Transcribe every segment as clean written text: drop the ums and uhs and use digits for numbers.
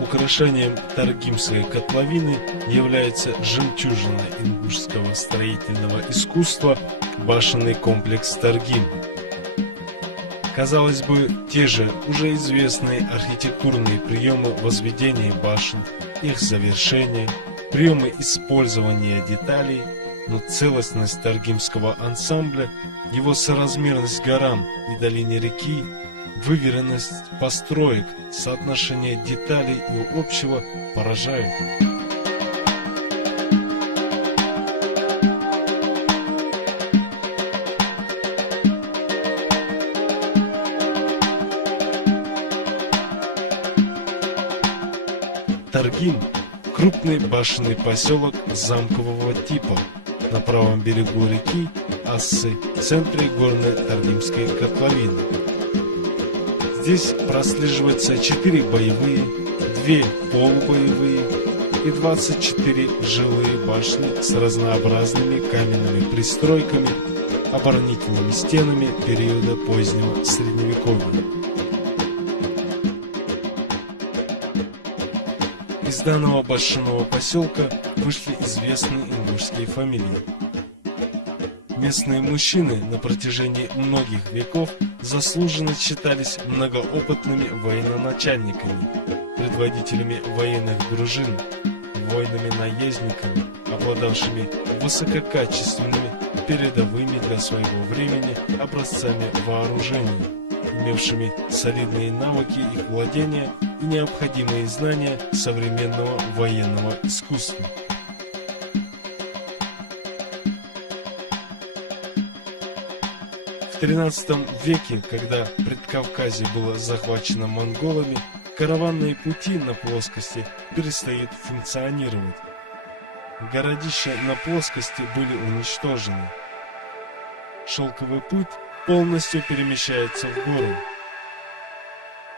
Украшением Таргимской котловины является жемчужина ингушского строительного искусства башенный комплекс Таргим. Казалось бы, те же уже известные архитектурные приемы возведения башен, их завершения, приемы использования деталей, но целостность Таргимского ансамбля, его соразмерность горам и долине реки, выверенность построек, соотношение деталей и общего поражают. Таргим – крупный башенный поселок замкового типа на правом берегу реки Ассы, в центре горной Таргимской котловины. Здесь прослеживается 4 боевые, 2 полубоевые и 24 жилые башни с разнообразными каменными пристройками, оборонительными стенами периода позднего Средневековья. Из данного башенного поселка вышли известные ингушские фамилии. Местные мужчины на протяжении многих веков заслуженно считались многоопытными военачальниками, предводителями военных дружин, воинами-наездниками, обладавшими высококачественными, передовыми для своего времени образцами вооружения, имевшими солидные навыки их владения и необходимые знания современного военного искусства. В XIII веке, когда Предкавказье было захвачено монголами, караванные пути на плоскости перестают функционировать. Городища на плоскости были уничтожены. Шелковый путь полностью перемещается в гору.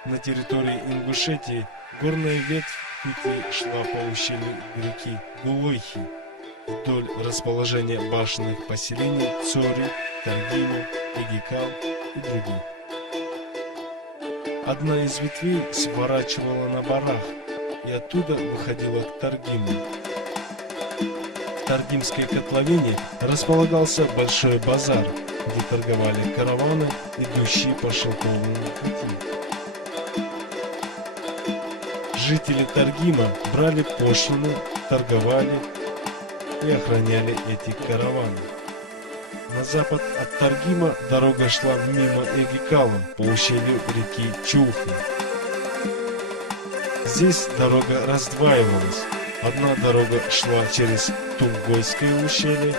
На территории Ингушетии горная ветвь пути шла по ущелью реки Гулойхи вдоль расположения башенных поселений Цори, Таргима, Эгикал и других. Одна из ветвей сворачивала на Барах и оттуда выходила к Таргиму. В Таргимской котловине располагался большой базар, где торговали караваны, идущие по шелковому пути. Жители Таргима брали пошлину, торговали и охраняли эти караваны. На запад от Таргима дорога шла мимо Эгикала по ущелью реки Чулхи. Здесь дорога раздваивалась. Одна дорога шла через Тунгойское ущелье,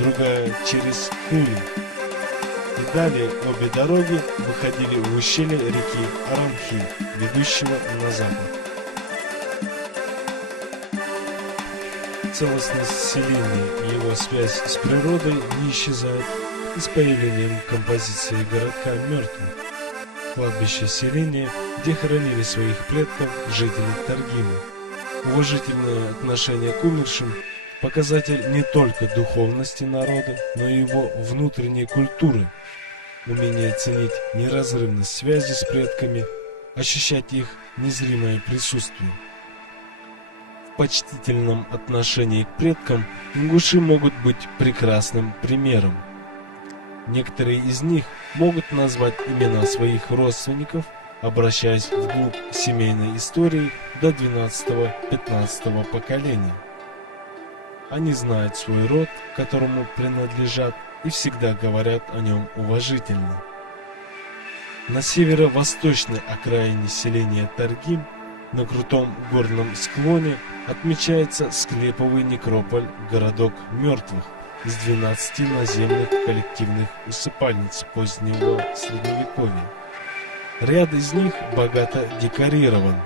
другая через Хури. И далее обе дороги выходили в ущелье реки Арамхи, ведущего на запад. Целостность селения и его связь с природой не исчезают и с появлением композиции городка мертвых. Кладбище селения, где хоронили своих предков жители Таргима. Уважительное отношение к умершим – показатель не только духовности народа, но и его внутренней культуры, умение ценить неразрывность связи с предками, ощущать их незримое присутствие. В почтительном отношении к предкам ингуши могут быть прекрасным примером. Некоторые из них могут назвать имена своих родственников, обращаясь вглубь семейной истории до 12-15 поколения. Они знают свой род, которому принадлежат, и всегда говорят о нем уважительно. На северо-восточной окраине селения Таргим, на крутом горном склоне, отмечается склеповый некрополь «Городок мертвых» из 12 наземных коллективных усыпальниц позднего Средневековья. Ряд из них богато декорирован.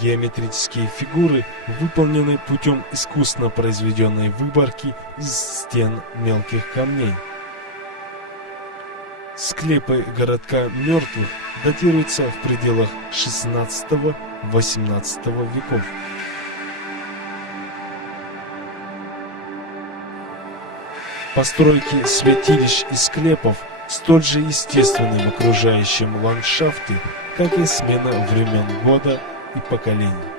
Геометрические фигуры выполнены путем искусно произведенной выборки из стен мелких камней. Склепы городка мертвых датируются в пределах XVI-XVIII веков. Постройки святилищ и склепов столь же естественны в окружающем ландшафте, как и смена времен года и поколений.